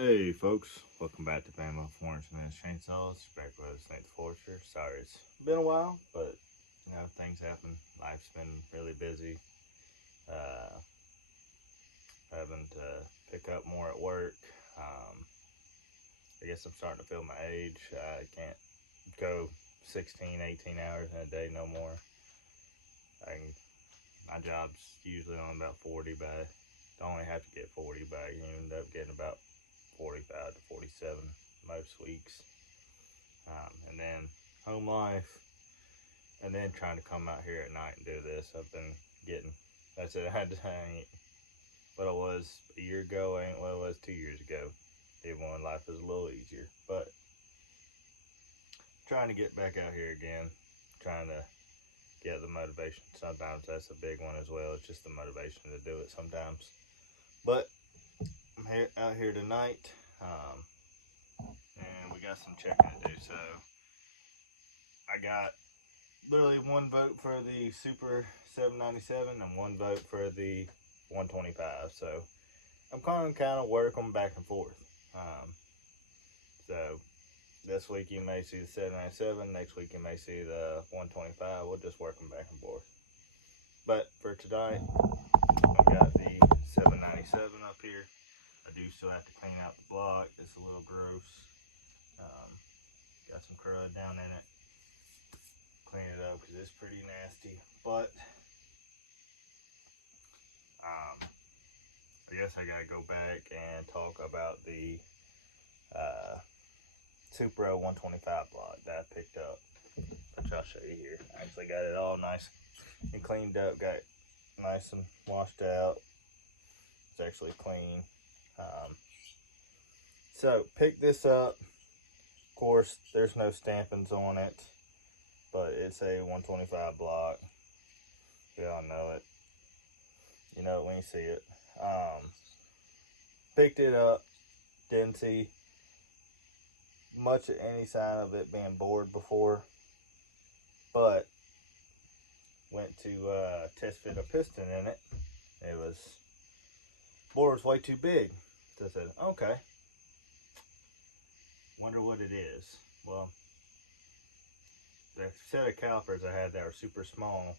Hey folks, welcome back to Bama Florence and Chainsaws. Back with St. Forester. Sorry, it's been a while, but things happen. Life's been really busy. Uh, Having to pick up more at work. I guess I'm starting to feel my age. I can't go 16, 18 hours in a day no more. My job's usually on about 40, but I don't only have to get 40, but I end up getting about 45 to 47 most weeks. And then home life, and then trying to come out here at night and do this. I've been getting, that's it. I ain't what I was a year ago, I ain't what I was 2 years ago. Even when life was a little easier, but trying to get back out here again, trying to get the motivation. Sometimes that's a big one as well. It's just the motivation to do it sometimes. But I'm out here tonight, and we got some checking to do. So I got literally one vote for the Super 797 and one vote for the 125. So I'm kind of working back and forth. So this week you may see the 797, next week you may see the 125. We'll just work them back and forth. But for tonight, I've got the 797 up here. I do still have to clean out the block. It's a little gross. Got some crud down in it. Clean it up because it's pretty nasty. But I guess I gotta go back and talk about the Supro 125 block that I picked up, which I'll show you here. I actually got it all nice and cleaned up, got it nice and washed out. It's actually clean. So pick this up. Of course, there's no stampings on it, but it's a 125 block. We all know it. You know it when you see it. Picked it up, didn't see much of any sign of it being bored before, but went to test fit a piston in it. It was, board was way too big. So I said, okay, wonder what it is. Well, the set of calipers I had that were super small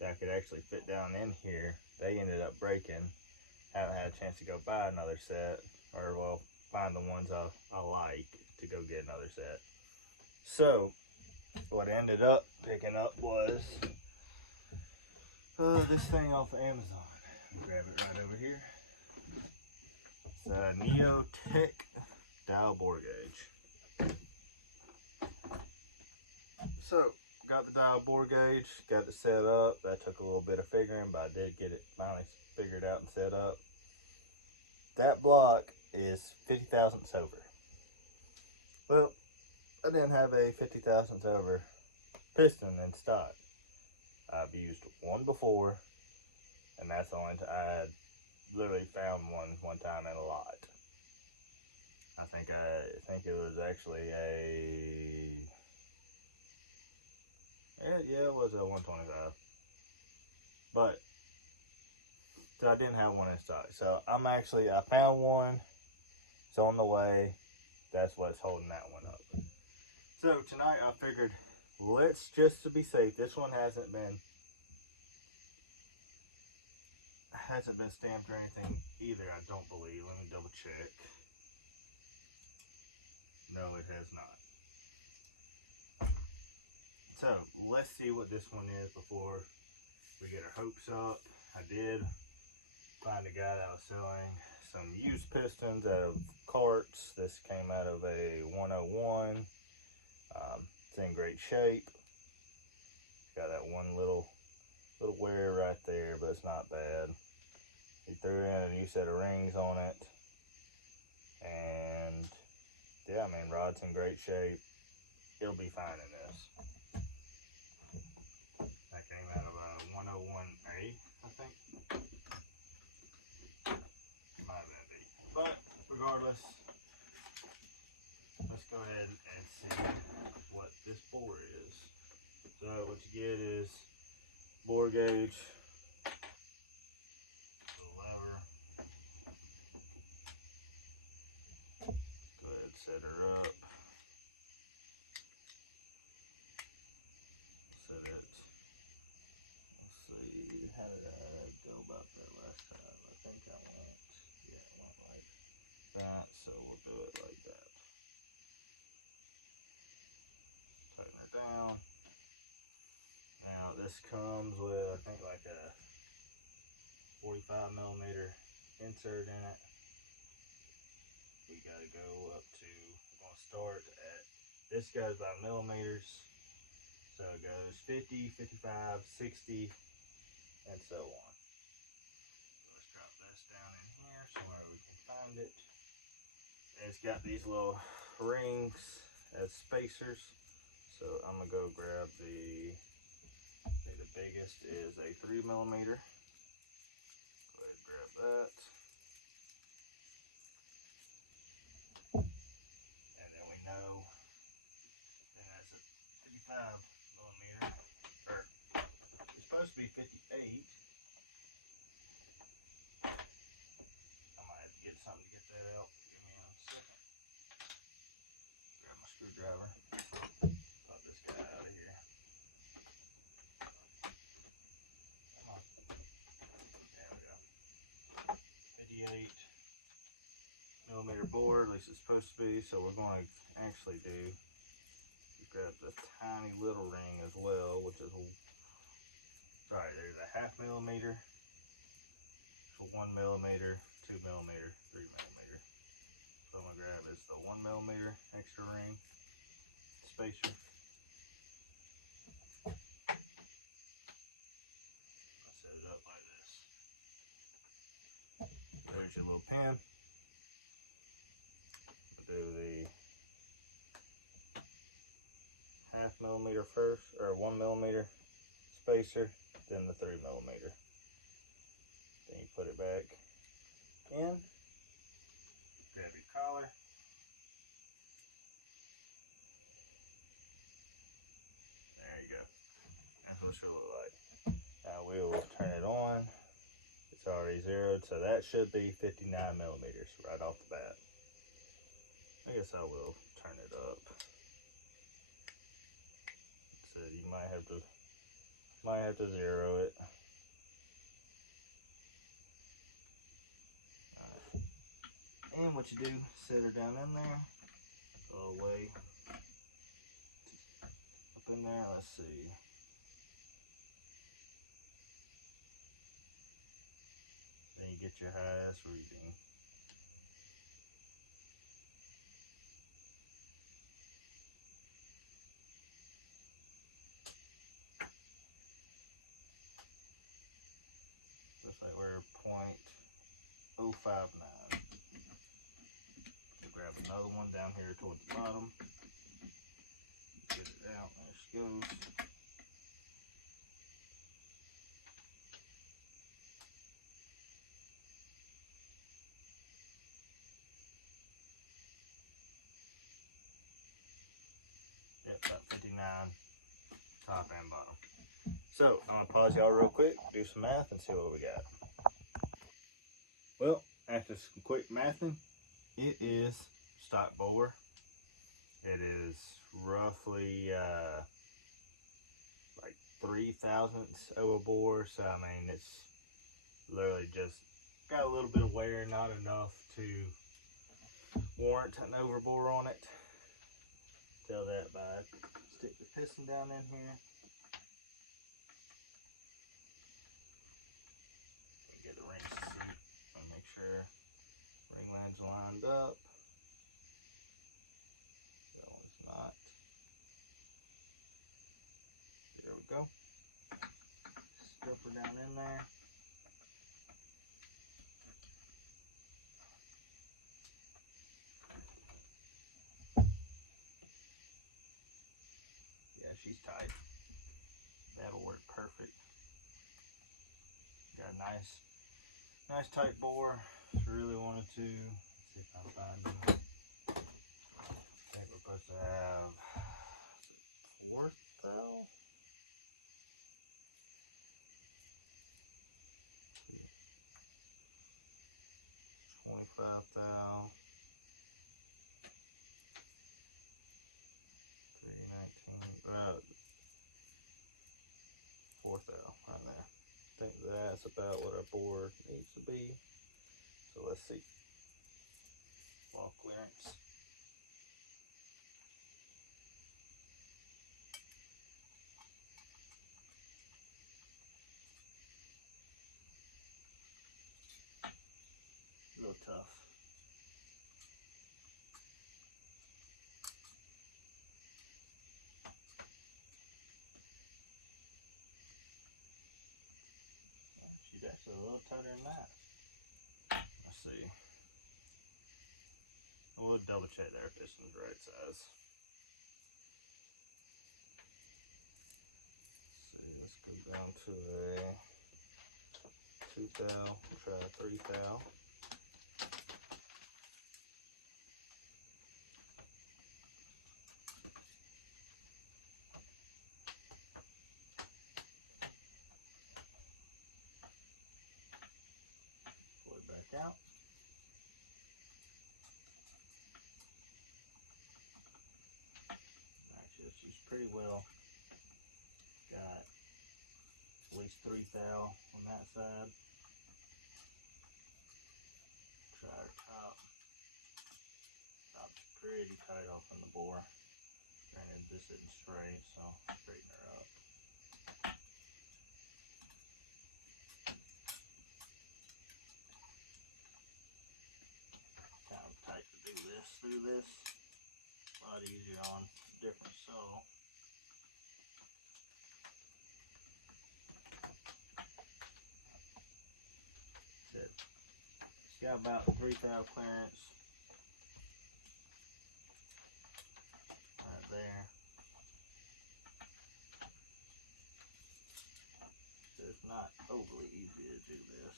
that I could actually fit down in here, they ended up breaking. Haven't had a chance to go buy another set, or well, find the ones I like to go get another set. So what I ended up picking up was this thing off of Amazon. Grab it right over here. It's a Neotech dial bore gauge. So got the dial bore gauge, got it set up. That took a little bit of figuring, but I did get it finally figured out and set up. That block is 50 thousandths over. Well, I didn't have a 50 thousandths over piston in stock. I've used one before, and that's the only time I had literally found one time in a lot. I think it was actually it was a 125, but so I didn't have one in stock. So I found one. It's on the way. That's what's holding that one up. So tonight I figured, let's just to be safe. This one hasn't been stamped or anything either. I don't believe. Let me double check. No, it has not. So let's see what this one is before we get our hopes up. I did find a guy that was selling some used pistons out of carts. This came out of a 101. It's in great shape. Got that one little wear right there, but it's not bad. He threw in a new set of rings on it, and yeah, I mean, rod's in great shape. It'll be fine in this. That came out of a 101A, I think. Might have been B. But regardless, let's go ahead and see what this bore is. So what you get is bore gauge, the lever, set her up. Set it. Let's see, how did I go about that last time? I think I went, yeah, I went like that, so we'll do it like that. Tighten her down. Now this comes with, I think, like a 45 millimeter insert in it. We got to go up to, we're going to start at, this goes by millimeters. So it goes 50, 55, 60, and so on. So let's drop this down in here somewhere we can find it. And it's got these little rings as spacers. So I'm gonna go grab the biggest is a 3 millimeter. Go ahead and grab that. And then we know, and that's a 55 millimeter, or it's supposed to be 58. I might have to get something to get that out. Give me a second. Grab my screwdriver. Pop this guy out of here. Come on. There we go. 58 millimeter bore, at least it's supposed to be. So we're going to actually do, grab the tiny little ring as well, which is, sorry, there's a 1/2 millimeter, so 1 millimeter, 2 millimeter, 3 millimeter. So I'm gonna grab is the 1 millimeter extra ring spacer. I'll set it up like this. There's your little pin. We'll do the 1/2 millimeter first, or 1 millimeter spacer, then the 3 millimeter. Then you put it back in. Grab your collar. There you go. That's what it should look like. Now we will turn it on. It's already zeroed, so that should be 59 millimeters right off the bat. I guess I will turn it up. So you might have to zero it. Right. And what you do, set her down in there, all the way up in there. Let's see. Then you get your highest reading. Looks like we're 0.059. Grab another one down here towards the bottom. Get it out. There she goes. Yep, about 59, top and bottom. So I'm gonna pause y'all real quick, do some math, and see what we got. Well, after some quick mathing, it is stock bore. It is roughly like 3/1000ths of a bore. So I mean, it's literally just got a little bit of wear, not enough to warrant an overbore on it. Tell that by stick the piston down in here. Get the ring seat and make sure ring line's lined up. That one's not. There we go. Stuff her down in there. Yeah, she's tight. That'll work perfect. Got a nice tight bore. Really wanted to, let's see if I can find them. I think we're supposed to have 4 thou. 25 thou. that's about what our bore needs to be. So let's see. Wall clearance. A little tough. She's actually a little tighter than that. Let's see. We'll double check that our piston's the right size. Let's see, let's go down to a 2 thou. We'll try a 3 thou. Pull it back out. Actually, she's pretty well got at least 3 thou on that side. Try her top. Top's pretty tight off on the bore. Granted, this isn't straight, so I'll straighten her up. Kind of tight to do this through this. A lot easier on different sole. It's got about 3 thou clearance right there. So it's not overly easy to do this.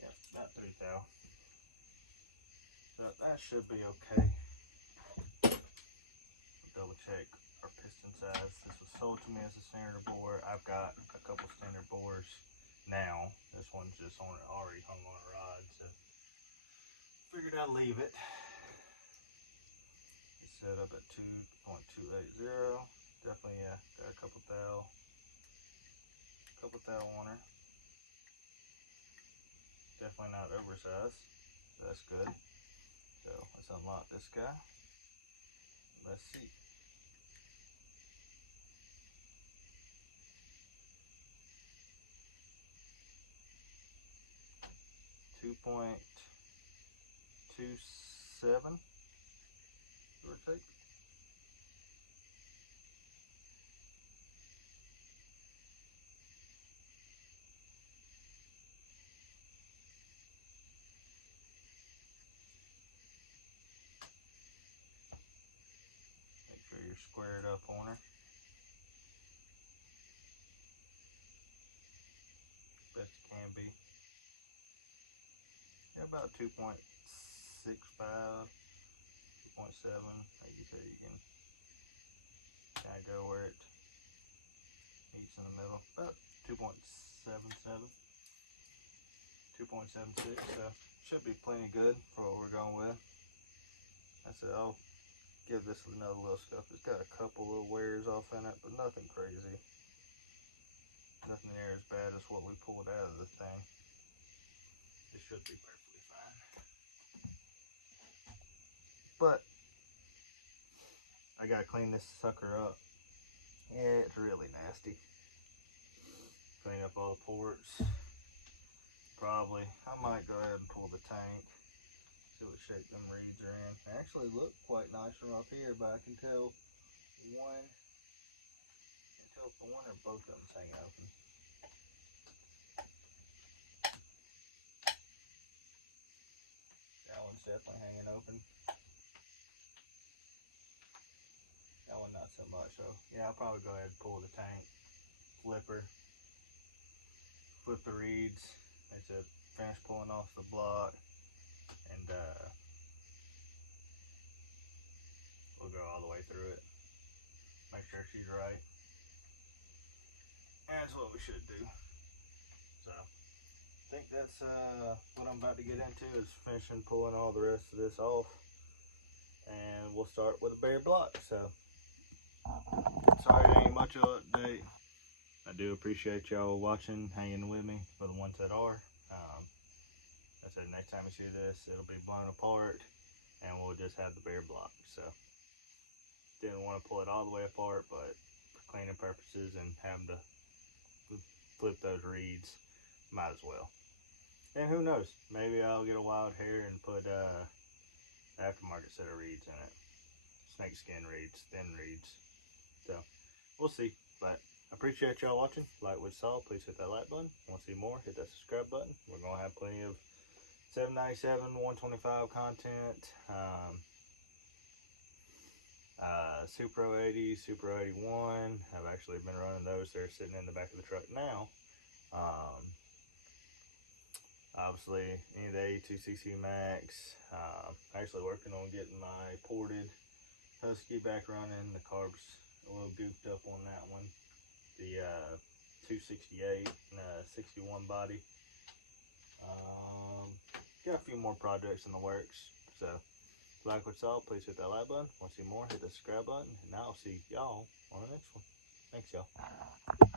Yep, about 3 thou. So that should be okay. Double check our piston size. This was sold to me as a standard bore. I've got a couple standard bores now. This one's just on it, already hung on a rod, so figured I'd leave it. It's set up at 2.280. Definitely, yeah, got a couple thou on her. Definitely not oversized. So that's good. So let's unlock this guy. Let's see. .27, give or take. Make sure you're squared up on her. Best you can be. Yeah, about 2.65, 2.7. Like you said, you can kind of go where it meets in the middle. About 2.77, 2.76. So should be plenty good for what we're going with. I said I'll give this another little scuff. It's got a couple little wears off in it, but nothing crazy. Nothing near as bad as what we pulled out of the thing. It should be perfectly fine. But I gotta clean this sucker up. Yeah, it's really nasty. Clean up all the ports. Probably, I might go ahead and pull the tank. See what shape them reeds are in. They actually look quite nice from up here, but I can tell one or both of them's hanging open. That one's definitely hanging open. That one not so much, so yeah, I'll probably go ahead and pull the tank, flip the reeds. Like I said, finish pulling off the block, and we'll go all the way through it. Make sure she's right. And that's what we should do. So think that's what I'm about to get into, is finishing pulling all the rest of this off, and we'll start with a bare block. So sorry there ain't much of an update. I do appreciate y'all watching, hanging with me, for the ones that are. I said next time you see this, it'll be blown apart, and we'll just have the bare block. So didn't want to pull it all the way apart, but for cleaning purposes and having to flip those reeds, might as well. And who knows, maybe I'll get a wild hair and put aftermarket set of reeds in it. Snakeskin reeds, thin reeds. So we'll see. But I appreciate y'all watching. Like what you saw, please hit that like button. Want to see more, hit that subscribe button. We're going to have plenty of 797, 125 content. Super 80, Super 81. I've actually been running those. They're sitting in the back of the truck now. Obviously, any of the 82cc Max. Actually working on getting my ported Husky back running. The carb's a little goofed up on that one. The 268 and 61 body. Got a few more projects in the works. So, like what you saw, please hit that like button. Want to see more, hit the subscribe button. And I'll see y'all on the next one. Thanks, y'all.